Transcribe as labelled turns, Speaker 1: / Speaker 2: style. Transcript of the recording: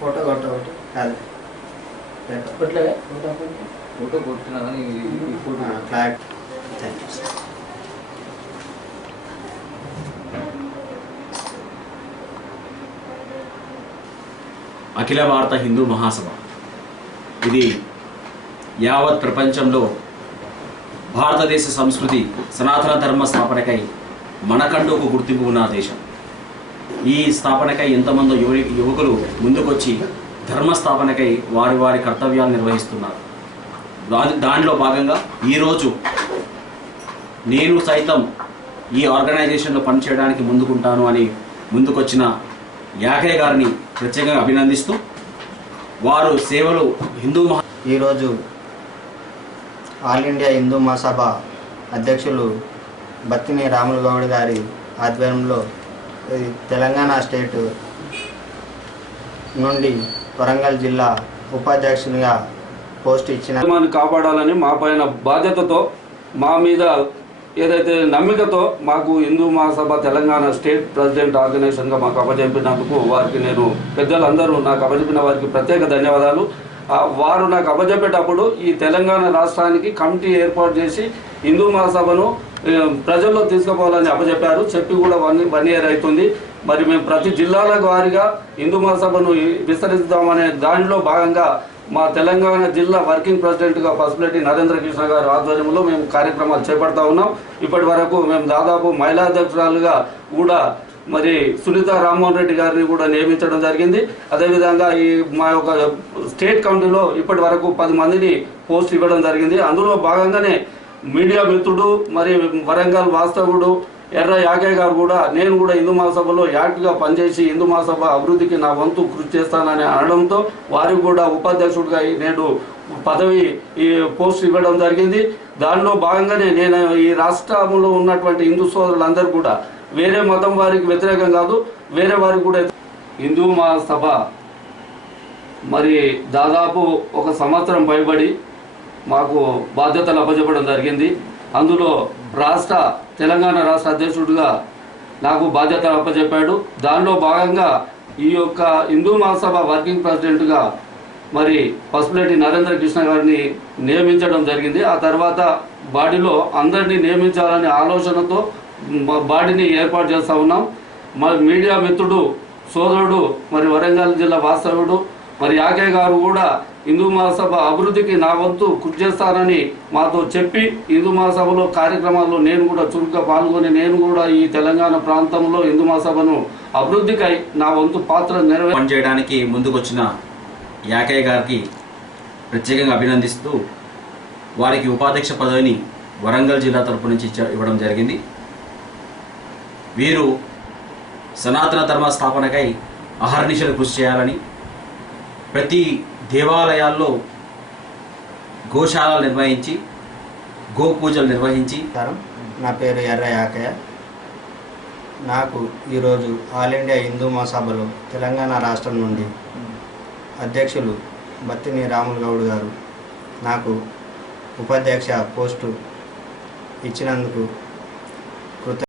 Speaker 1: Photo కొట్ట ఒకటి కాదు
Speaker 2: ఫోటో కొట్టు.
Speaker 3: ఫోటో కొట్టినా కానీ photo.
Speaker 1: Thank you sir
Speaker 4: Akhila Bharata Hindu Mahasabha. ఇది యావత్ ప్రపంచంలో భారతదేశ సంస్కృతి సనాతన ధర్మ స్థాపనకై మనకంటూ ఒక గుర్తింపు ఉన్న దేశం. ఈ స్థాపనకై ఎంతమంది యువ యువకులు ముందుకొచ్చి ధర్మ స్థాపనకై వారి వారి కర్తవ్యాలు నిర్వహిస్తున్నారు. దాని దానిలో భాగంగా ఈరోజు నేను సైతం ఈ ఆర్గనైజేషన్లో పనిచేయడానికి ముందుకుంటాను అని ముందుకొచ్చిన యాకయ్య గారిని ప్రత్యేకంగా అభినందిస్తూ వారు సేవలు హిందూ మహా
Speaker 1: ఈరోజు ఆల్ ఇండియా హిందూ మహాసభ అధ్యక్షులు బత్తిని రాములు గౌడ్ గారి ఆధ్వర్యంలో తెలంగాణ స్టేట్ నుండి వరంగల్ జిల్లా ఉపాధ్యక్షునిగా పోస్ట్ ఇచ్చిన
Speaker 5: కాపాడాలని మా పైన బాధ్యతతో మా మీద ఏదైతే నమ్మికతో మాకు హిందూ మహాసభ తెలంగాణ స్టేట్ ప్రెసిడెంట్ ఆర్గనైజేషన్గా మాకు అప్పచెప్పినందుకు వారికి నేను పెద్దలందరూ నాకు అప్పచెప్పిన వారికి ప్రత్యేక ధన్యవాదాలు. ఆ, వారు నాకు అప్పచెప్పేటప్పుడు ఈ తెలంగాణ రాష్ట్రానికి కమిటీ ఏర్పాటు చేసి హిందూ మహాసభను ప్రజల్లో తీసుకుపోవాలని అప్పచెప్పారు. చెప్పి కూడా వన్ వన్ ఇయర్ అవుతుంది. మరి మేము ప్రతి జిల్లాల వారిగా హిందూ మహాసభను విస్తరిద్దామనే దానిలో భాగంగా మా తెలంగాణ జిల్లా వర్కింగ్ ప్రెసిడెంట్గా పసుపులెట్టి నరేంద్ర కృష్ణ గారి ఆధ్వర్యంలో మేము కార్యక్రమాలు చేపడతా ఉన్నాం. ఇప్పటి వరకు మేము దాదాపు మహిళా అధ్యక్షురాలుగా కూడా మరి సునీత రామ్మోహన్ రెడ్డి గారిని కూడా నియమించడం జరిగింది. అదేవిధంగా ఈ మా యొక్క స్టేట్ కౌంటీలో ఇప్పటి వరకు పది మందిని పోస్ట్ ఇవ్వడం జరిగింది. అందులో భాగంగానే మీడియా మిత్రుడు మరి వరంగల్ వాస్తవుడు ఎర్ర యాకే గారు కూడా నేను కూడా హిందూ మహాసభలో యాక్ట్గా పనిచేసి హిందూ మహాసభ అభివృద్ధికి నా వంతు కృషి చేస్తానని అనడంతో వారికి కూడా ఉపాధ్యక్షుడిగా ఈ నేడు పదవి ఈ పోస్ట్ ఇవ్వడం జరిగింది. దానిలో భాగంగానే నేను ఈ రాష్ట్రంలో ఉన్నటువంటి హిందూ సోదరులందరూ కూడా వేరే మతం వారికి వ్యతిరేకం కాదు వేరే వారికి కూడా హిందూ మహాసభ మరి దాదాపు ఒక సంవత్సరం పైబడి మాకు బాధ్యతలు అప్పచెప్పడం జరిగింది. అందులో రాష్ట్ర తెలంగాణ రాష్ట్ర అధ్యక్షుడిగా నాకు బాధ్యతలు అప్పచెప్పాడు దానిలో భాగంగా ఈ యొక్క హిందూ మహాసభ వర్కింగ్ ప్రెసిడెంట్గా మరి పసుపులేటి నరేంద్ర కృష్ణ గారిని నియమించడం జరిగింది. ఆ తర్వాత బాడీలో అందరినీ నియమించాలనే ఆలోచనతో మా బాడీని ఏర్పాటు చేస్తూ ఉన్నాం. మా మీడియా మిత్రుడు సోదరుడు మరి వరంగల్ జిల్లా వాస్తవుడు మరి యాకే గారు కూడా హిందూ మహాసభ అభివృద్ధికి నా వంతు కృషి చేస్తానని మాతో చెప్పి హిందూ మహాసభలో కార్యక్రమాల్లో నేను కూడా చురుగ్గా పాల్గొని నేను కూడా ఈ తెలంగాణ ప్రాంతంలో హిందూ మహాసభను అభివృద్ధికై నా వంతు పాత్ర నెరవే
Speaker 4: పనిచేయడానికి ముందుకొచ్చిన యాకయ్య గారికి ప్రత్యేకంగా అభినందిస్తూ వారికి ఉపాధ్యక్ష పదవిని వరంగల్ జిల్లా తరపు నుంచి ఇవ్వడం జరిగింది. వీరు సనాతన ధర్మ స్థాపనకై అహర్నిశలు కృషి చేయాలని ప్రతి దేవాలయాల్లో గోశాలలు నిర్వహించి గోపూజలు నిర్వహించి.
Speaker 1: తరం నా పేరు ఎర్ర యాకయ్య. నాకు ఈరోజు ఆల్ ఇండియా హిందూ మహాసభలో తెలంగాణ రాష్ట్రం నుండి అధ్యక్షులు బత్తిని రాములు గౌడ్ గారు నాకు ఉపాధ్యక్ష పోస్టు ఇచ్చినందుకు కృత